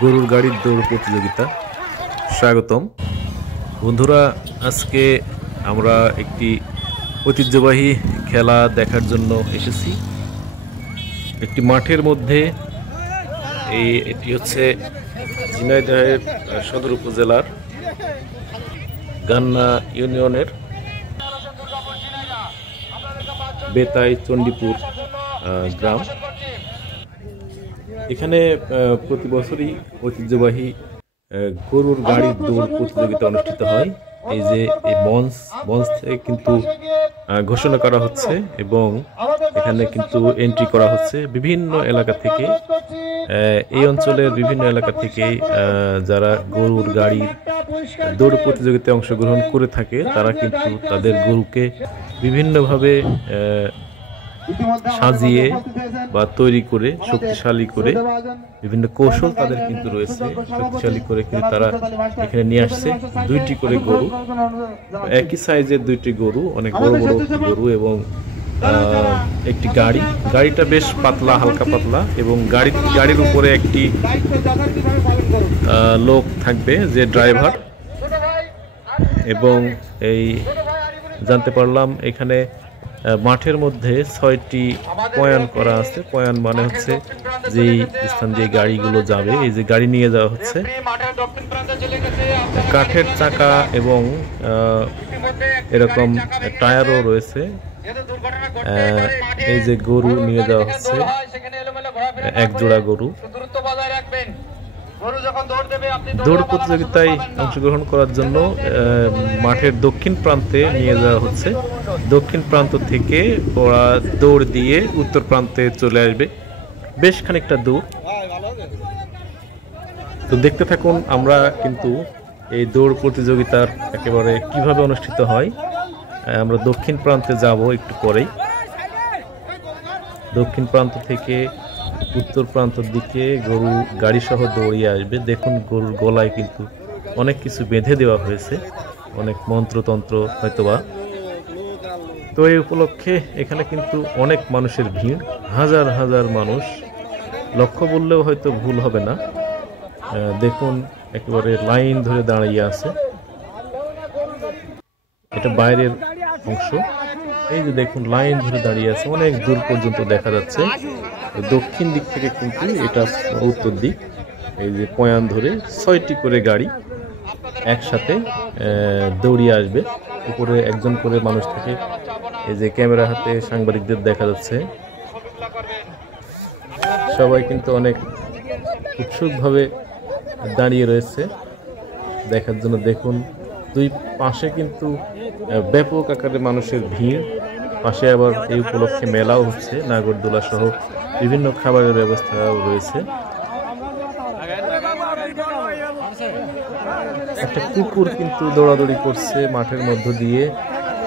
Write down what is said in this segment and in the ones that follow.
গরুর গাড়ির দৌড় প্রতিযোগিতা। স্বাগতম বন্ধুরা, আজকে আমরা একটি ঐতিহ্যবাহী খেলা দেখার জন্য এসেছি একটি মাঠের মধ্যে। এটি হচ্ছে ঝিনাইদহের সদর উপজেলার গান্না ইউনিয়নের বেতাই চণ্ডীপুর গ্রাম। এখানে প্রতি বছরই ঐতিহ্যবাহী গরুর গাড়ির দৌড় প্রতিযোগিতা অনুষ্ঠিত হয়। এই যে এই মঞ্চ থেকে কিন্তু ঘোষণা করা হচ্ছে এবং এখানে কিন্তু এন্ট্রি করা হচ্ছে বিভিন্ন এলাকা থেকে। এই অঞ্চলের বিভিন্ন এলাকা থেকে যারা গরুর গাড়ির দৌড় প্রতিযোগিতায় অংশগ্রহণ করে থাকে তারা কিন্তু তাদের গরুকে বিভিন্নভাবে সাজিয়ে বা তৈরি করে শক্তিশালী করে বিভিন্ন কৌশল তাদের কিন্তু রয়েছে। শক্তিশালী করে কিন্তু তারা এখানে নিয়ে আসছে দুইটি করে গরু, একই সাইজের দুইটি গরু, অনেক বড় বড় গরু এবং একটি গাড়িটা বেশ পাতলা, হালকা পাতলা, এবং গাড়ির উপরে একটি লোক থাকবে যে ড্রাইভার। এবং এই জানতে পারলাম এখানে মাঠের মধ্যে 6টি পয়ান করা আছে। পয়ান মানে হচ্ছে যেই স্থান দিয়ে গাড়িগুলো যাবে, এই যে গাড়ি নিয়ে যাওয়া হচ্ছে। কাঠের চাকা এবং এরকম টায়ারও রয়েছে। এই যে গরু নিয়ে যাওয়া হচ্ছে, এক জোড়া গরু। দৌড় প্রতিযোগিতায় অংশগ্রহণ করার জন্য মাঠের দক্ষিণ প্রান্তে নিয়ে যাওয়া হচ্ছে। দক্ষিণ প্রান্ত থেকে ওরা দৌড় দিয়ে উত্তর প্রান্তে চলে আসবে, বেশ খানিকটা দূর। তো দেখতে থাকুন, আমরা কিন্তু এই দৌড় প্রতিযোগিতার একেবারে কিভাবে অনুষ্ঠিত হয়। আমরা দক্ষিণ প্রান্তে যাব একটু পরেই। দক্ষিণ প্রান্ত থেকে উত্তর প্রান্তের দিকে গরু গাড়ি সহ দৌড়িয়ে আসবে। দেখুন, গরুর গলায় কিন্তু অনেক কিছু বেঁধে দেওয়া হয়েছে, অনেক মন্ত্রতন্ত্র হয়তোবা। তো এই উপলক্ষে এখানে কিন্তু অনেক মানুষের ভিড়, হাজার হাজার মানুষ, লক্ষ্য বললেও হয়তো ভুল হবে না। দেখুন, একেবারে লাইন ধরে দাঁড়িয়ে আছে। এটা বাইরের অংশ। এই যে দেখুন, লাইন ধরে দাঁড়িয়ে আছে, অনেক দূর পর্যন্ত দেখা যাচ্ছে। দক্ষিণ দিক থেকে কিন্তু এটা উত্তর দিক। এই যে পয়ান ধরে 6টি করে গাড়ি একসাথে দৌড়িয়ে আসবে। উপরে একজন করে মানুষ থাকে। এই যে ক্যামেরা হাতে সাংবাদিকদের দেখা যাচ্ছে। সবাই কিন্তু অনেক উৎসুকভাবে দাঁড়িয়ে রয়েছে দেখার জন্য। দেখুন, দুই পাশে কিন্তু ব্যাপক আকারে মানুষের ভিড়। পাশে আবার এই উপলক্ষে মেলাও হচ্ছে, নাগরদোলা সহ বিভিন্ন খাবারের ব্যবস্থাও রয়েছে। একটা কুকুর কিন্তু দৌড়াদৌড়ি করছে মাঠের মধ্য দিয়ে।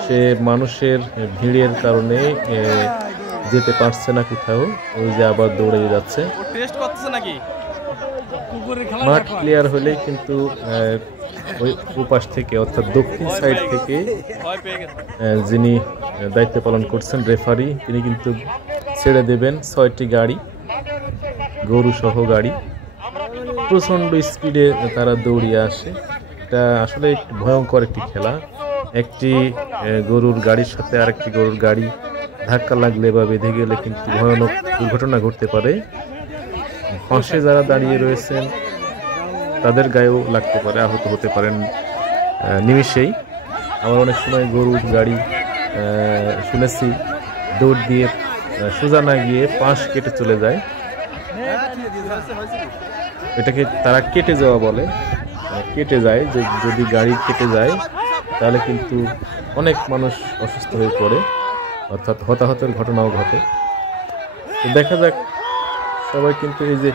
সে মানুষের ভিড়ের কারণে যেতে পারছে না কোথাও, ওই যে আবার দৌড়ে যাচ্ছে। মাঠ ক্লিয়ার হলে কিন্তু ওই উপাস থেকে, অর্থাৎ দক্ষিণ সাইড থেকে যিনি দায়িত্ব পালন করছেন, রেফারি, তিনি কিন্তু ছেড়ে দেবেন 6টি গাড়ি, গরু সহ গাড়ি। প্রচণ্ড স্পিডে তারা দৌড়িয়ে আসে। এটা আসলে একটি ভয়ঙ্কর একটি খেলা। একটি গরুর গাড়ির সাথে আরেকটি গরুর গাড়ি ধাক্কা লাগলে বা বেঁধে গেলে কিন্তু ভয়ানক দুর্ঘটনা ঘটতে পারে। পাশে যারা দাঁড়িয়ে রয়েছেন তাদের গায়েও লাগতে পারে, আহত হতে পারেন নিমিষেই। আমার অনেক সময় গরুর গাড়ি শুনেছি দৌড় দিয়ে সোজা না গিয়ে পাশ কেটে চলে যায়। এটাকে তারা কেটে যাওয়া বলে। কেটে যায়, যদি গাড়ি কেটে যায় তাহলে কিন্তু অনেক মানুষ অসুস্থ হয়ে পড়ে, অর্থাৎ হতাহতের ঘটনাও ঘটে। তো দেখা যাক, সবাই কিন্তু এই যে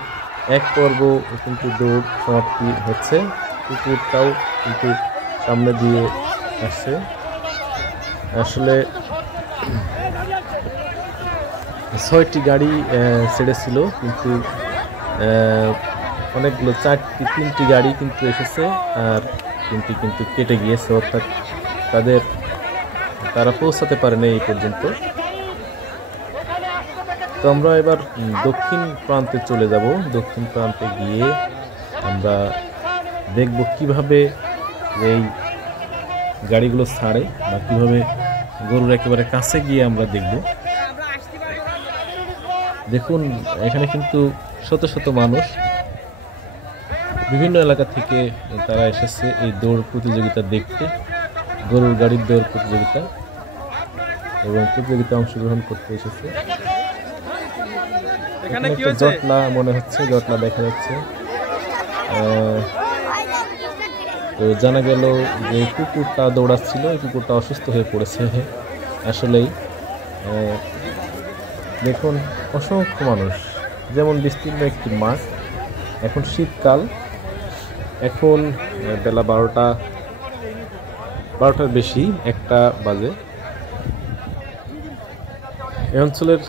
এক পর্ব কিন্তু দৌড় সমাপ্তি হচ্ছে। কুকুরটাও কিন্তু সামনে দিয়ে আসছে। আসলে 6টি গাড়ি ছেড়েছিল, কিন্তু অনেকগুলো 3টি গাড়ি কিন্তু এসেছে, আর 3টি কিন্তু কেটে গিয়েছে, অর্থাৎ তারা পৌঁছাতে পারেনি এই পর্যন্ত। তো আমরা এবার দক্ষিণ প্রান্তে চলে যাব। দক্ষিণ প্রান্তে গিয়ে আমরা দেখব কিভাবে এই গাড়িগুলো ছাড়ে বা কিভাবে গরুর একেবারে কাছে গিয়ে আমরা দেখব। দেখুন এখানে কিন্তু শত শত মানুষ বিভিন্ন এলাকা থেকে তারা এসেছে এই দৌড় প্রতিযোগিতা দেখতে, গরুর গাড়ির দৌড় প্রতিযোগিতা, এবং প্রতিযোগিতায় অংশগ্রহণ করতে এসেছে। এখানে একটা জটলা মনে হচ্ছে, জটলা দেখা যাচ্ছে। তো জানা গেল যে কুকুরটা দৌড়াচ্ছিল, এই কুকুরটা অসুস্থ হয়ে পড়েছে। আসলেই দেখুন অসংখ্য মানুষ, যেমন বিস্তীর্ণ একটি মাঠ। এখন শীতকাল, এখন বেলা 12টার বেশি, 1টা বাজে। এই অঞ্চলের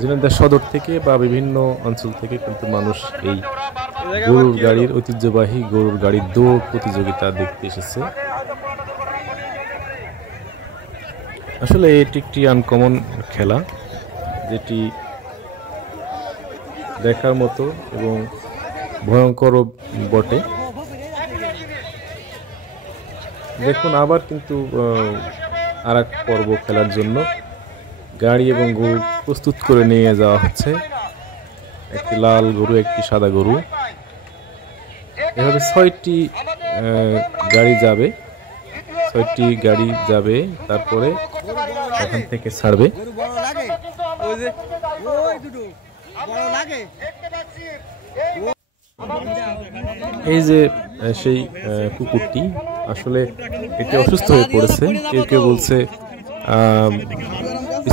ঝিনাইদহ সদর থেকে বা বিভিন্ন অঞ্চল থেকে কিন্তু মানুষ এই গরুর গাড়ির ঐতিহ্যবাহী গরুর গাড়ির দৌড় প্রতিযোগিতা দেখতে এসেছে। আসলে এটি একটি আনকমন খেলা, যেটি দেখার মতো এবং ভয়ঙ্করও বটে। দেখুন আবার কিন্তু আর এক পর্ব খেলার জন্য গাড়ি এবং গরু প্রস্তুত করে নিয়ে যাওয়া হচ্ছে। একটি লাল গরু, একটি সাদা গরু, এভাবে 6টি গাড়ি যাবে, 6টি গাড়ি যাবে, তারপরে এখান থেকে ছাড়বে। এই যে সেই কুকুরটি, আসলে এটি অসুস্থ হয়ে পড়েছে। কেউ কেউ বলছে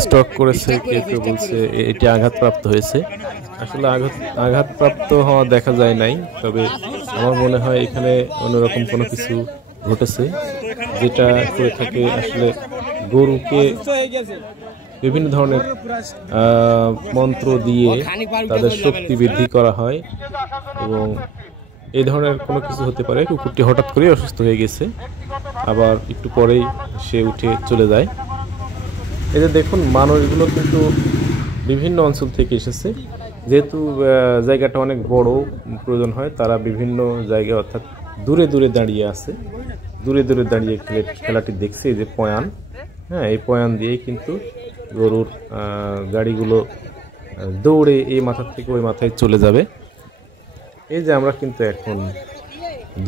স্ট্রোক করেছে, কেউ কেউ বলছে এটি আঘাতপ্রাপ্ত হয়েছে। আসলে আঘাতপ্রাপ্ত হওয়া দেখা যায় নাই, তবে আমার মনে হয় এখানে অন্যরকম কোনো কিছু ঘটেছে, যেটা করে থাকে আসলে গরুকে বিভিন্ন ধরনের মন্ত্র দিয়ে তাদের শক্তি বৃদ্ধি করা হয়, এবং এই ধরনের কোনো কিছু হতে পারে। কুকুরটি হঠাৎ করে অসুস্থ হয়ে গেছে, আবার একটু পরেই সে উঠে চলে যায়। এই যে দেখুন মানুষগুলো কিন্তু বিভিন্ন অঞ্চল থেকে এসেছে, যেহেতু জায়গাটা অনেক বড় প্রয়োজন হয়, তারা বিভিন্ন জায়গায় অর্থাৎ দূরে দূরে দাঁড়িয়ে আছে, দূরে দূরে দাঁড়িয়ে খেলাটি দেখছে। এই যে পয়ান, হ্যাঁ, এই পয়ান দিয়েই কিন্তু গরুর গাড়িগুলো দৌড়ে এই মাথা থেকে ওই মাথায় চলে যাবে। এই যে আমরা কিন্তু এখন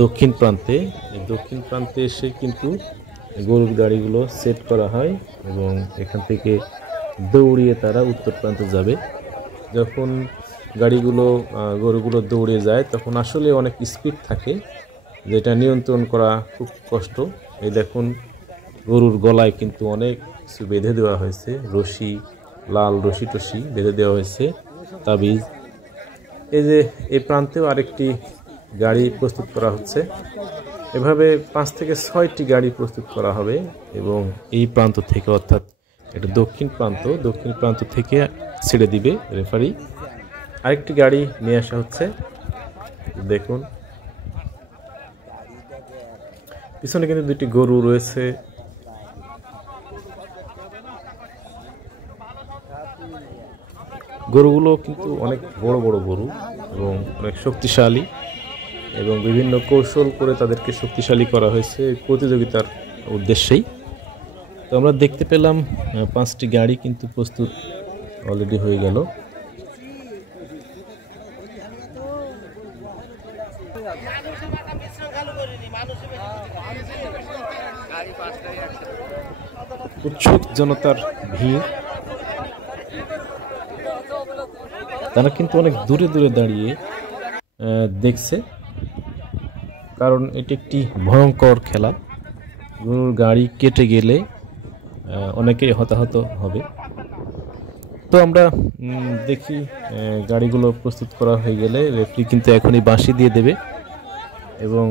দক্ষিণ প্রান্তে, এই দক্ষিণ প্রান্তে এসে কিন্তু গরুর গাড়িগুলো সেট করা হয়, এবং এখান থেকে দৌড়িয়ে তারা উত্তর প্রান্তে যাবে। যখন গাড়িগুলো গরুগুলো দৌড়ে যায় তখন আসলে অনেক স্পিড থাকে, যেটা নিয়ন্ত্রণ করা খুব কষ্ট। এই দেখুন গরুর গলায় কিন্তু অনেক কিছু বেঁধে দেওয়া হয়েছে, রশি, লাল রশি টশি বেঁধে দেওয়া হয়েছে, তাবিজ। এই যে এই প্রান্তেও আরেকটি গাড়ি প্রস্তুত করা হচ্ছে। এভাবে 5 থেকে 6টি গাড়ি প্রস্তুত করা হবে, এবং এই প্রান্ত থেকে, অর্থাৎ এটা দক্ষিণ প্রান্ত থেকে ছেড়ে দিবে রেফারি। আরেকটি গাড়ি নিয়ে আসা হচ্ছে, দেখুন পিছনে কিন্তু 2টি গরু রয়েছে। গরুগুলো কিন্তু অনেক বড় বড় গরু এবং অনেক শক্তিশালী, এবং বিভিন্ন কৌশল করে তাদেরকে শক্তিশালী করা হয়েছে প্রতিযোগিতার উদ্দেশ্যেই। তো আমরা দেখতে পেলাম 5টি গাড়ি কিন্তু প্রস্তুত অলরেডি হয়ে গেল। উৎসুক জনতার ভিড়, তারা কিন্তু অনেক দূরে দূরে দাঁড়িয়ে দেখছে, কারণ এটি একটি ভয়ঙ্কর খেলা। গরুর গাড়ি কেটে গেলে অনেকেই হতাহত হবে। তো আমরা দেখি গাড়িগুলো প্রস্তুত করা হয়ে গেলে রেফারি কিন্তু এখনই বাঁশি দিয়ে দেবে, এবং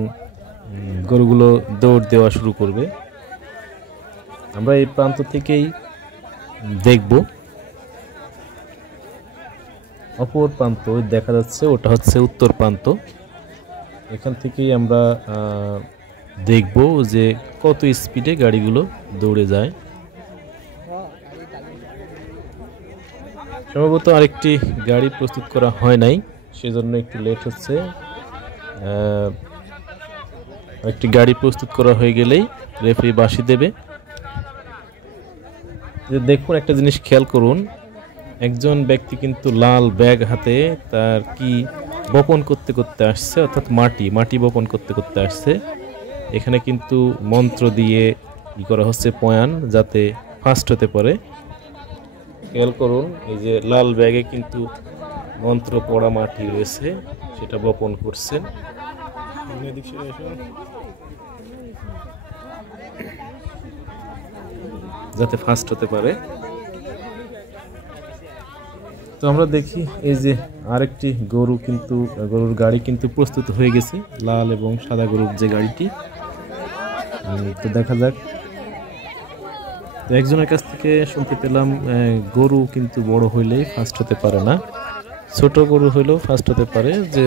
গরুগুলো দৌড় দেওয়া শুরু করবে। আমরা এই প্রান্ত থেকেই দেখব। অপর প্রান্ত দেখা যাচ্ছে, ওটা হচ্ছে উত্তর প্রান্ত। এখান থেকেই আমরা দেখব যে কত স্পিডে গাড়িগুলো দৌড়ে যায়। সম্ভবত আরেকটি গাড়ি প্রস্তুত করা হয় নাই, সেজন্য একটু লেট হচ্ছে। একটি গাড়ি প্রস্তুত করা হয়ে গেলেই রেফারি বাঁশি দেবে। দেখুন একটা জিনিস খেয়াল করুন, একজন ব্যক্তি কিন্তু লাল ব্যাগ হাতে তার কি বপন করতে করতে আসছে, অর্থাৎ মাটি বপন করতে করতে আসছে। এখানে কিন্তু মন্ত্র দিয়ে ই করা হচ্ছে পয়ান, যাতে ফার্স্ট হতে পারে। খেয়াল করুন, এই যে লাল ব্যাগে কিন্তু মন্ত্র পড়া মাটি রয়েছে, সেটা বপন করছেন। যাতে ফার্স্ট হতে পারে। তো আমরা দেখি এই যে আরেকটি গরুর গাড়ি কিন্তু প্রস্তুত হয়ে গেছে, লাল এবং সাদা গরুর যে গাড়িটি। তো দেখা যাক। তো একজনের কাছ থেকে শুনতে পেলাম গরু কিন্তু বড় হইলেই ফার্স্ট হতে পারে না, ছোট গরু হইলেও ফার্স্ট হতে পারে, যে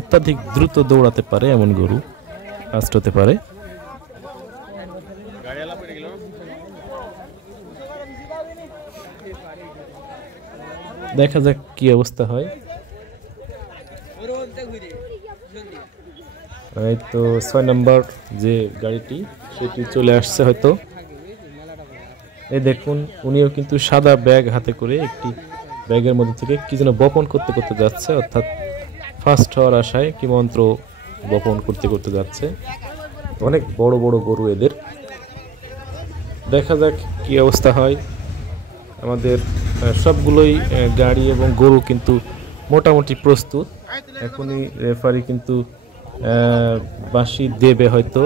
অত্যাধিক দ্রুত দৌড়াতে পারে এমন গরু ফার্স্ট হতে পারে। দেখা যাক কি অবস্থা হয়। এই তো 6 নম্বর যে গাড়িটি সেটি চলে আসছে হয়তো। এই দেখুন, উনিও কিন্তু সাদা ব্যাগ হাতে করে একটি ব্যাগের মধ্যে থেকে কি যেন বপন করতে করতে যাচ্ছে, অর্থাৎ ফার্স্ট হওয়ার আশায় কি মন্ত্র বপন করতে করতে যাচ্ছে। অনেক বড় বড় গরু এদের। দেখা যাক কি অবস্থা হয়। আমাদের সবগুলোই গাড়ি এবং গরু কিন্তু মোটামুটি প্রস্তুত। এখনই রেফারি কিন্তু বাঁশি দেবে হয়তো।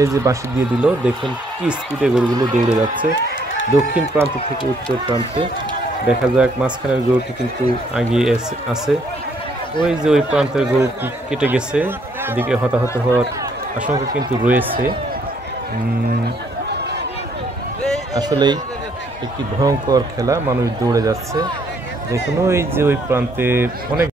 এই যে বাঁশি দিয়ে দিল, দেখুন কি স্পিডে গরুগুলো দৌড়ে যাচ্ছে দক্ষিণ প্রান্ত থেকে উত্তর প্রান্তে। দেখা যাক মাঝখানের গরুটি কিন্তু আগিয়ে আছে। ওই যে ওই প্রান্তের গরুটি কেটে গেছে, এদিকে হতাহত হওয়ার আশঙ্কা কিন্তু রয়েছে। আসলেই একটি ভয়ঙ্কর খেলা, মানুষ দৌড়ে যাচ্ছে। দেখুন ওই যে ওই প্রান্তে অনেক